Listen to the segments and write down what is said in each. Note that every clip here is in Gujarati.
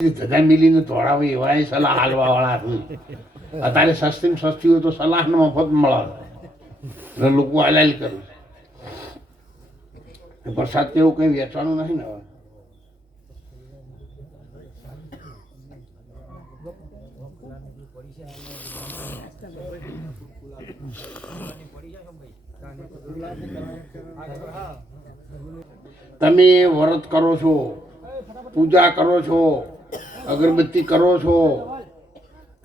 ધજા મિલીને તોડાવે એવા સલાહ હાલવા વાળા અત્યારે સસ્તી સસ્તી હોય તો સલાહ ને મફત મળે. લોકો હલાલ કરે. વરસાદ એવું કંઈ વેચવાનું નથી ને તમે વ્રત કરો છો, પૂજા કરો છો અગરબત્તી કરો છો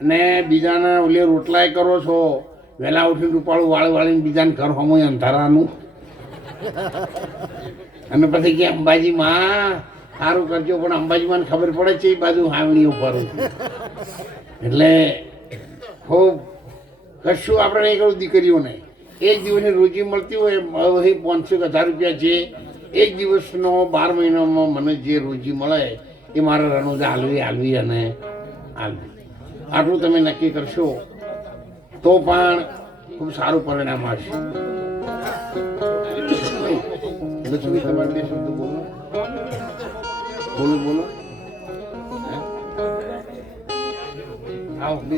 અને બીજાના ઓલે રોટલાય કરો છો વહેલા ઉઠીને રૂપાળું વાળ વાળીને બીજાને ઘર હોમો અંધારાનું. અને પછી કે અંબાજી માં સારું કરજો, પણ અંબાજીમાં ખબર પડે છે એ બાજુ હાવણી ઉપર. એટલે ખૂબ કશું આપણે નહીં કરું દીકરીઓને. એક દિવસની રોજી મળતી હોય હવે પાંચસો હજાર રૂપિયા છે એક દિવસનો બાર મહિનામાં મને જે રોજી મળે એ મારે રણુજા હાલવી હાલવી અને હાલવી. આટલું તમે નક્કી કરશો તો પણ ખૂબ સારું પરિણામ આવશે. લક્ષ્મી, તમારે બોલો. બોલો આવો, બે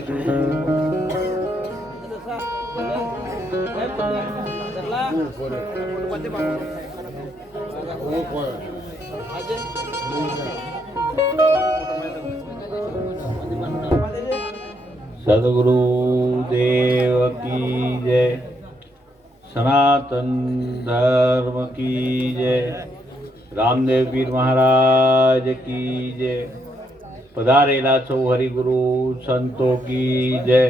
સદગુરુ દેવ કી જય સનાતન ધર્મ કી જય રામદેવ પીર મહારાજ કી જય પધારેલા સૌ હરિગુરુ સંતો કી જય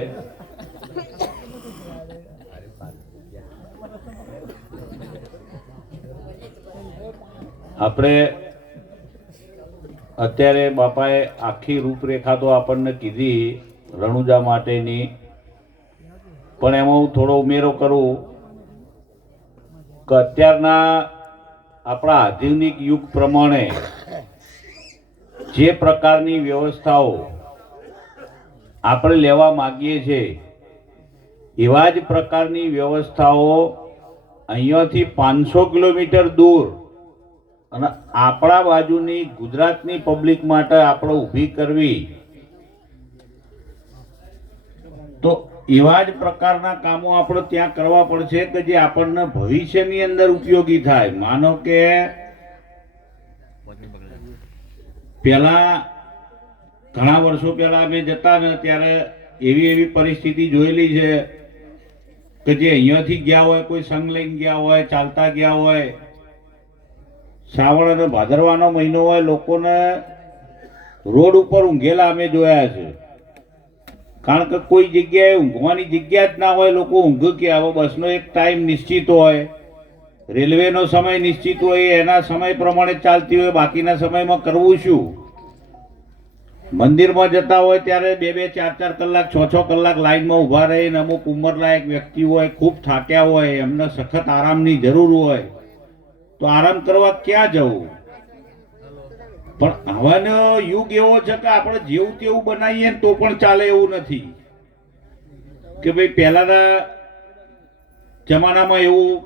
આપણે અત્યારે બાપાએ આખી રૂપરેખા તો આપણને કીધી. રણુજા માટેની. પણ એમાં હું થોડો ઉમેરો કરું કે અત્યારના આપણા આધુનિક યુગ પ્રમાણે જે પ્રકારની વ્યવસ્થાઓ આપણે લેવા માગીએ છીએ, એવા જ પ્રકારની વ્યવસ્થાઓ અહીંયાથી પાંચસો કિલોમીટર દૂર અને આપણા બાજુની ગુજરાતની પબ્લિક માટે આપણે ઊભી કરવી તો એવા જ પ્રકારના કામો આપણે ત્યાં કરવા પડશે કે જે આપણને ભવિષ્યની અંદર ઉપયોગી થાય. માનો કે પહેલા ઘણા વર્ષો પહેલા અમે જતા ને ત્યારે એવી એવી પરિસ્થિતિ જોયેલી છે કે જે અહીંયાથી ગયા હોય, કોઈ સંગ લઈને ગયા હોય, ચાલતા ગયા હોય, શ્રાવણ અને ભાદરવાનો મહિનો હોય, લોકોને રોડ ઉપર ઊંઘેલા અમે જોયા છે. કારણ કે કોઈ જગ્યાએ ઊંઘવાની જગ્યા જ ના હોય, લોકો ઊંઘ કે હવે બસનો એક ટાઈમ નિશ્ચિત હોય. રેલવેનો સમય નિશ્ચિત હોય, એના સમય પ્રમાણે ચાલતી હોય, બાકીના સમયમાં કરવું શું? મંદિરમાં જતા હોય ત્યારે બે બે, ચાર ચાર કલાક, છ છ કલાક લાઈનમાં ઊભા રહીને અમુક ઉંમરલાયક વ્યક્તિ હોય, ખૂબ થાક્યા હોય, એમને સખત આરામની જરૂર હોય, તો આરામ કરવા ક્યાં જવું? પણ હવાનો યુગ એવો છે કે આપણે જેવું તેવું બનાવીએ તો પણ ચાલે એવું નથી. કે ભાઈ પહેલાના જમાનામાં એવું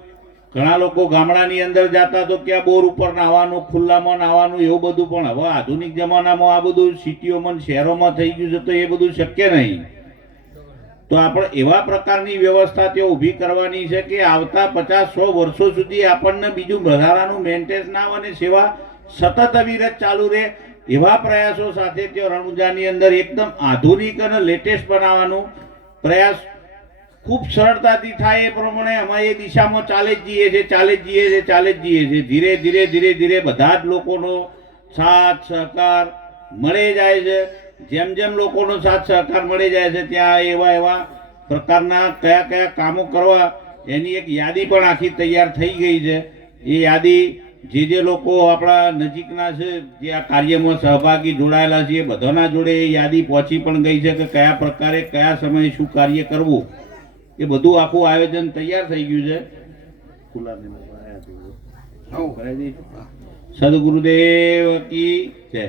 ઘણા લોકો ગામડાની અંદર જતા તો ક્યાં બોર ઉપર નાવાનું ખુલ્લામાં નાવાનું એવું બધું, પણ હવે આધુનિક જમાનામાં આ બધું સિટીઓમાં શહેરોમાં થઈ ગયું છે તો એ બધું શક્ય નહીં. તો આપણે એવા પ્રકારની વ્યવસ્થા ત્યાં ઊભી કરવાની છે કે આવતા પચાસ સો વર્ષો સુધી આપણને બીજું વધારાનું મેન્ટેન્સ ના અને સેવા સતત અવિરત ચાલુ રહે એવા પ્રયાસો સાથે તેઓ રણુજાની અંદર એકદમ આધુનિક અને લેટેસ્ટ બનાવવાનું પ્રયાસ ખૂબ સરળતાથી થાય એ પ્રમાણે અમે એ દિશામાં ચાલે જ જઈએ છે ચાલે જ જઈએ છે ચાલે જ જઈએ છે ધીરે ધીરે ધીરે ધીરે બધા જ લોકોનો સાથ, સહકાર મળે જાય છે. જેમ જેમ લોકોનો સાથ, સહકાર મળી જાય છે, ત્યાં એવા એવા પ્રકારના કયા કયા કામો કરવા એની એક યાદી પણ આખી તૈયાર થઈ ગઈ છે. એ યાદી જે જે લોકો આપણા નજીકના છે જે આ કાર્યમાં સહભાગી જોડાયેલા છે એ બધાના જોડે એ યાદી પહોંચી પણ ગઈ છે કે કયા પ્રકારે કયા સમયે શું કાર્ય કરવું એ બધું આખું આયોજન તૈયાર થઈ ગયું છે. સદગુરુદેવ કી જય.